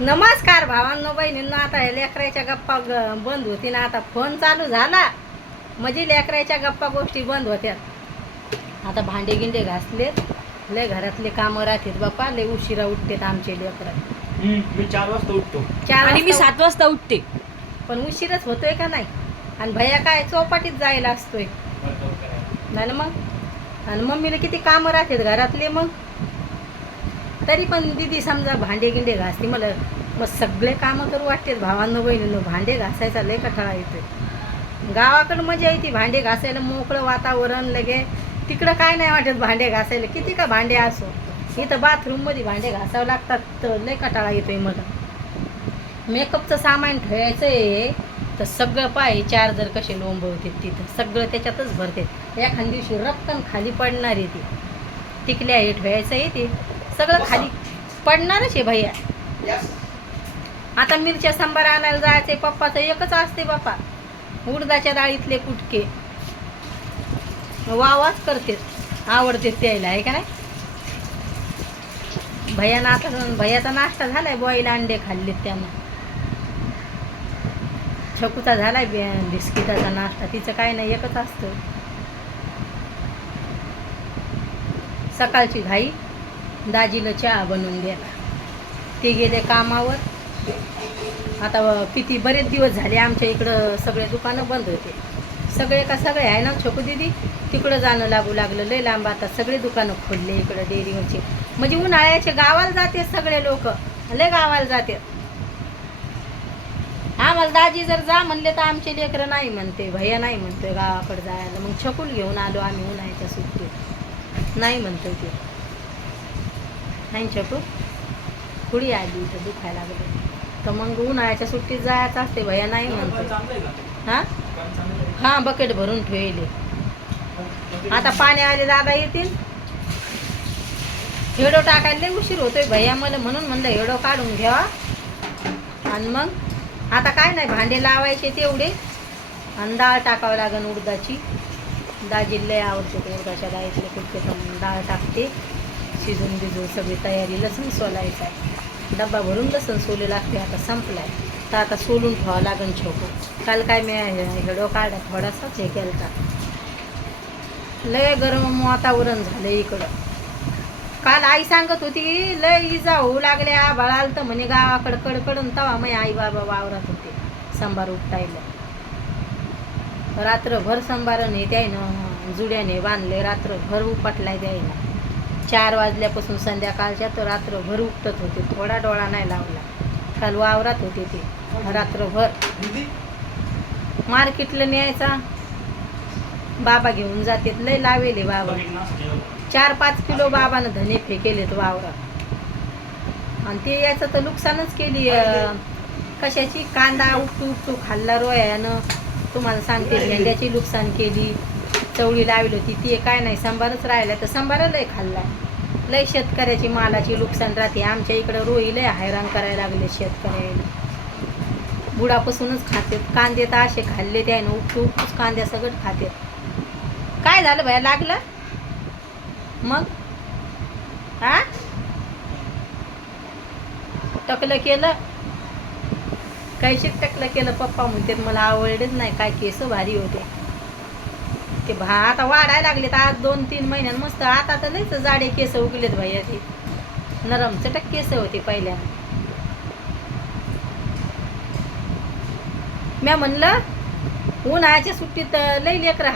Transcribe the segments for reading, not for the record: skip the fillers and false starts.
नमस्कार भावांनो बहिणींनो. आता हे लेकराच्या गप्पा बंद होती ना, आता फोन चालू झाला म्हणजे लेकराच्या गप्पा गोष्टी बंद होत्या. आता भांडे गिंडे घासले, लय घरातले कामं राहतात बाप्पा, लय उशिरा उठतेत आमचे लेकर. मी 4 वाजता उठतो. 4 आणि मी वाजता 7 वाजता उठते. पण उशीरच होतोय का नाही. आणि भैया काय चौपाटीत जायला असतोय नाही ना मग. आणि मम्मीला किती कामं राहतात घरातले. मग तरी पण दीदी समजा भांडे गिंडे घासते, मला मग सगळे कामं करू वाटतात भावांनो बहिणींनो. भांडे घासायचा लय कटाळा येतोय. गावाकडं मजा येते भांडे घासायला, मोकळं वातावरण लगे. तिकडं काय नाही वाटत भांडे घासायला, किती का भांडे असो. इथं बाथरूममध्ये भांडे घासावं लागतात तर लय कटाळा येतोय मला. मेकअपचं सामान ठेवायचं आहे तर सगळं पाय चार्जर कसे लोंबवते तिथं, सगळं त्याच्यातच भरते. एखाद्या दिवशी रक्कम खाली पडणार आहे ती. टिकल्या हे ठेवायचं आहे ते सगळं खाली पडणारच आहे भैया. आता मिरच्या सांबार आणायला जायचे, पप्पाचं एकच असते बापा, उडदाच्या डाळीतले कुटके. वावाच करते, आवडते त्याला आहे का नाही. भैयाचा नाश्ता झालाय, बॉईल अंडे खाल्लेत त्यानं. छकूचा झालाय बिस्किटाचा नाश्ता, तिचं काय नाही एकच असतं. सकाळची घाई, दाजीला चहा बनवून द्यायला, ते गेले कामावर. आता किती बरेच दिवस झाले आमच्या इकडं सगळे दुकानं बंद होते. सगळे आहे ना छकू दिदी, तिकडं जाणं लागलं लय लांब. आता सगळे दुकानं खोलले इकडं डेअरीवरचे, म्हणजे उन्हाळ्याचे गावाला जाते सगळे लोक, लय गावाला जाते. आम्हाला दाजी जर जा म्हणले तर आमचे लेकरं नाही म्हणते, भैया नाही म्हणतोय गावाकडे जायला. मग छकूल घेऊन आलो आम्ही उन्हाळ्याच्या सुट्टीत, नाही म्हणतोय ते. नाही छकू कुडी आली इथं दुखायला लागलं तर मग उन्हाळ्याच्या सुट्टीत जायचं असते, भैया नाही म्हणतोय. हां हां, बकेट भरून ठेवले. आता पाणी आले दादा येतील. हेडो टाकायला उशीर होतोय भैया मला, म्हणून म्हणलं हेडो काढून घ्यावा. आणि मग आता काय नाही, भांडे लावायचे तेवढे आणि डाळ टाकावं लागेल उडदाची. दाजीला लय आवडते उडदाच्या डाळीतले कुठे, तर डाळ टाकते, शिजून भिजून सगळी तयारी. लसूण सोलायचा आहे, डब्बा भरून लसूण सोले लागते. आता संपलाय तर आता सोलून ठेवावं लागेल छोकू. काल काय मी हेडो काढा थोडासाच हे केला. लय गरम वातावरण झालं इकडं. काल आई सांगत होती लय इजा होऊ लागल्या, आभाळ तर म्हणे गावाकडं कडकडून. तवा मग आई बाबा वावरात होते संभार उपटायला. रात्रभर संभारण हे त्यानं जुड्याने बांधले, रात्रभर उपटलाय द्यायला. 4 वाजल्यापासून संध्याकाळच्या तर रात्रभर उपटत होते, थोडा डोळा नाही लावला. काल वावरात होते ते रात्रभर. मार्केटला न्यायचा बाबा घेऊन जातात, लय लावेले बाबा. 4-5 किलो बाबानं धने फेकेलेत वावरात. आणि ते याचं तर नुकसानच केली. कशाची, कांदा उपटू खाल्ला रोयानं. तुम्हाला सांगते भेंड्याची नुकसान केली. चवळी लावली होती ती काय नाही, संभारच राहिला तर संभार लय खाल्ला. लय शेतकऱ्याची मालाची नुकसान राहते. आमच्या इकडं रोई लय हैराण करायला लागले शेतकऱ्याला. बुडापासूनच खाते कांदे, तर असे खाल्ले त्यानं उपटूच कांद्या सगळं खाते. काय झालं भया, लागलं मग? हा, टकलं केलं, कैशीत टकलं केलं. पप्पा म्हणते मला आवडलेच नाही, काय केस भारी होते ते. आता वाढायला लागले तर आज 2-3 महिन्यात मस्त. आता तर लयच जाडे केस उगलेत भैया, ते नरम चटक केस होते पहिल्या. म्या म्हणलं उन्हाळ्याच्या सुट्टीत लय लेकरं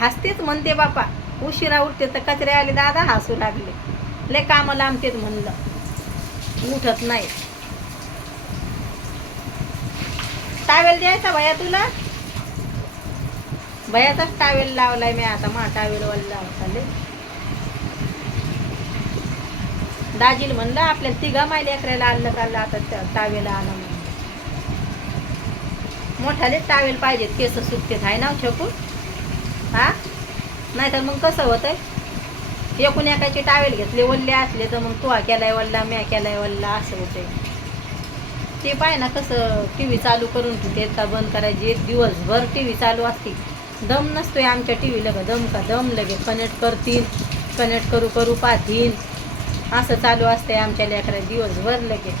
हसतेच म्हणते बापा. उशिरा उठते तर कचरे आले दादा हसू लागले. लय कामं लांबतेत म्हणलं, उठत नाही. टावेल द्यायचा भैया तुला? भैयाचाच टावेल लावलाय मी आता. मा टावेल वाला चालले. दाजीला म्हणलं आपल्याला 3 मायले लेकरायला आणलं चाललं, आता टावेल आणा म्हणून. मोठालेच टावेल पाहिजेत, केस सुटतेत आहे ना छकू. हा, नाही तर मग कसं होतंय, एकूण एकाचे टावेल घेतले वल्ले असले तर मग तू केलाय वल्ला, म्या केलाय वल्ला, असं होतंय. ते पाय ना कसं टी व्ही चालू करून ठेवते का बंद करायची. एक दिवसभर टी व्ही चालू असते, दम नसतोय आमच्या टी व्हीला. का दम का दम लगे कनेक्ट करतील, कनेक्ट करू पाहतील, असं चालू असतंय आमच्या लेकरा दिवसभर लगे.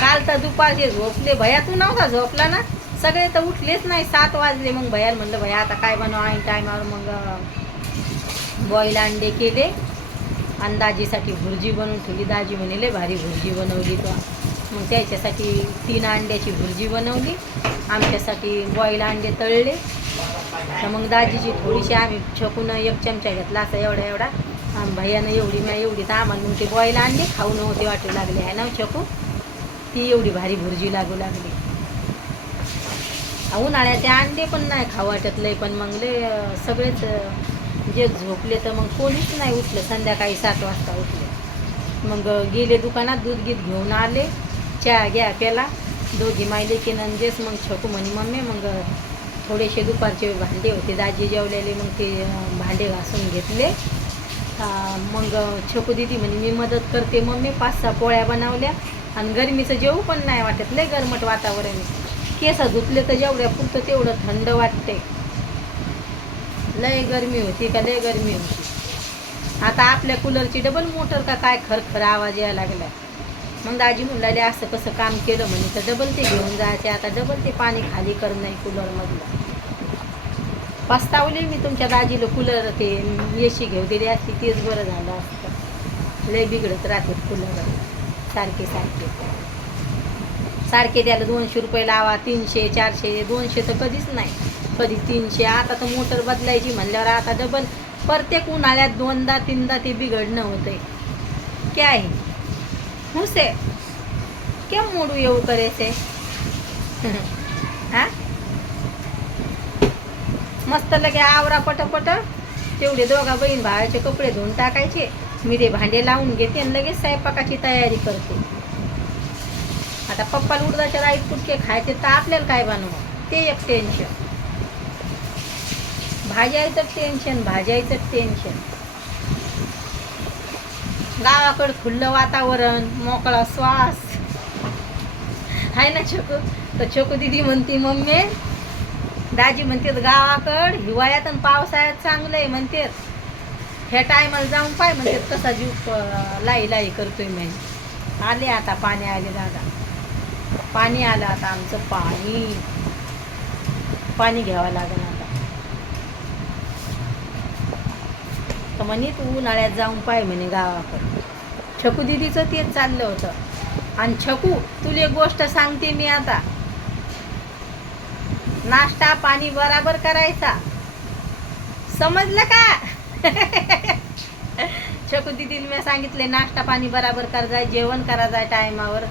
काल तर दुपारचे झोपले. भैया तू नव्हता झोपला ना? सगळे तर उठलेच नाही. 7 वाजले. मग भैयाला म्हणलं भैया आता काय बनवा ऐन टायमावर. मग बॉईल अंडे केले आणि दाजीसाठी भुर्जी बनवून ठेवली. दाजी म्हणे लय भारी भुर्जी बनवली तो. मग त्याच्यासाठी 3 अंड्याची भुर्जी बनवली. आमच्यासाठी बॉईल अंडे तळले. तर मग दाजीची थोडीशी आम्ही छकून 1 चमचा घेतला असा एवढा भैयानं एवढी तर आम्हाला मग ते बॉईल अंडे खाऊ नव्हते वाटू लागले आहे ना छकू. ती एवढी भारी भुर्जी लागू लागली. उन्हाळ्याचे अंडे पण नाही खाऊ वाटत लय. पण मग लय सगळेच जे झोपले तर मग कोणीच नाही उठलं. संध्याकाळी 7 वाजता उठले. मग गेले दुकानात दूध घेऊन आले. चहा घ्या प्याला दोघी मायले की नंदेस. मग छकू म्हणे मम्मी मग थोडेसे दुपारचे भांडे होते दाजी जेवलेले. मग ते भांडे घासून घेतले. मग छकू दिदी म्हणे मी मदत करते मम्मी. 5-6 पोळ्या बनवल्या. आणि गरमीचं जेवू पण नाही वाटत. लय गरमट वातावरण. केस धुतले तर जेवढ्या पुरतं तेवढं थंड वाटते. लय गरमी होती का लय गरमी होती. आता आपल्या कूलरची डबल मोटर का काय खरखर आवाज यायला लागला. मग दाजी म्हणले असं कसं काम केलं म्हणे तर डबल ते घेऊन जायचे. आता डबल ते पाणी खाली करणं आहे कूलरमधलं. पस्तावली मी तुमच्या दाजीला कूलर ते एसी घेऊ दिली असती तेच बरं झालं असतं. लय बिघडत राहते कूलर सारखे त्याला 200 रुपये लावा. 300 400 200 तर कधीच नाही. कधी 300. आता तर मोटर बदलायची म्हणल्यावर आता डबल प्रत्येक उन्हाळ्यात 2दा-3दा ते बिघडणं होतंय. काय आहे हुसे क्या मोडू येऊ करायचे. हा मस्त लगे आवरा पटपट. तेवढे दोघा बहीण भावाचे कपडे धुवून टाकायचे. मी ते भांडे लावून घेते आणि लगेच स्वयंपाकाची तयारी करते. आता पप्पाला उडदाच्या राईत कुटके खायचे तर आपल्याला काय बनवं ते एक टेन्शन. भाजायचं टेन्शन. गावाकडं खुल्लं वातावरण मोकळा श्वास आहे ना छकू. तर छकू दिदी म्हणते मम्मी दाजी म्हणतात गावाकड हिवाळ्यात आणि पावसाळ्यात चांगलं आहे म्हणतात. ह्या टायमाला जाऊन पाय म्हणतात कसा जीव लाई करतोय. म्हणजे आले आता पाणी आले दादा. पाणी आलं आता आमचं पाणी घ्यावं लागेल आता. तर म्हणे तू उन्हाळ्यात जाऊन पाय म्हणे गावाकडं. छकू दिदीचं तेच चाललं होतं. आणि छकू तुला एक गोष्ट सांगते मी आता. नाश्ता पाणी बराबर करायचा समजलं का. छकू दिदीला मी सांगितले नाश्ता पाणी बराबर करायचं जेवण करायचं टायमावर.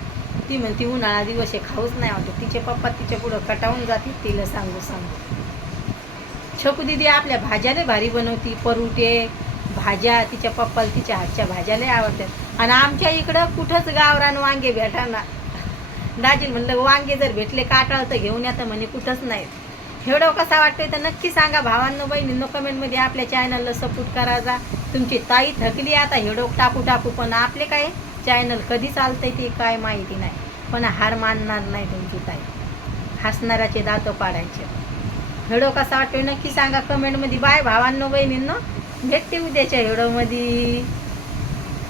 ती म्हणती उन्हाळा दिवस खाऊच नाही वाटत. तिचे पप्पा तिच्या पुढं कटावून जाते तिला सांगू. छकू दिदी आपल्या भाज्याला भारी बनवती. परोठे भाज्या तिच्या पप्पाला तिच्या हातच्या भाज्याला आवडतात. आणि आमच्या इकडं कुठंच गावरान वांगे भेटाना. दाजी म्हणलं वांगे जर भेटले काटाळ तर घेऊन या. तर म्हणे कुठंच नाही. व्हिडिओ कसा वाटतोय तर नक्की सांगा भावांनो बहिणींनो कमेंटमध्ये. आपल्या चॅनलला सपोर्ट करायचा. तुमची ताई थकली आता व्हिडिओ टाकू पण आपले काय चॅनल कधी चालतंय ते काय माहिती नाही. पण हार मानणार नाही तुमची ताई. हसणाराचे दात पाडायचे. व्हिडिओ कसा वाटतोय नक्की सांगा कमेंटमध्ये. बाय भावांनो बहिणींनो. भेटते उद्याच्या व्हिडिओमध्ये.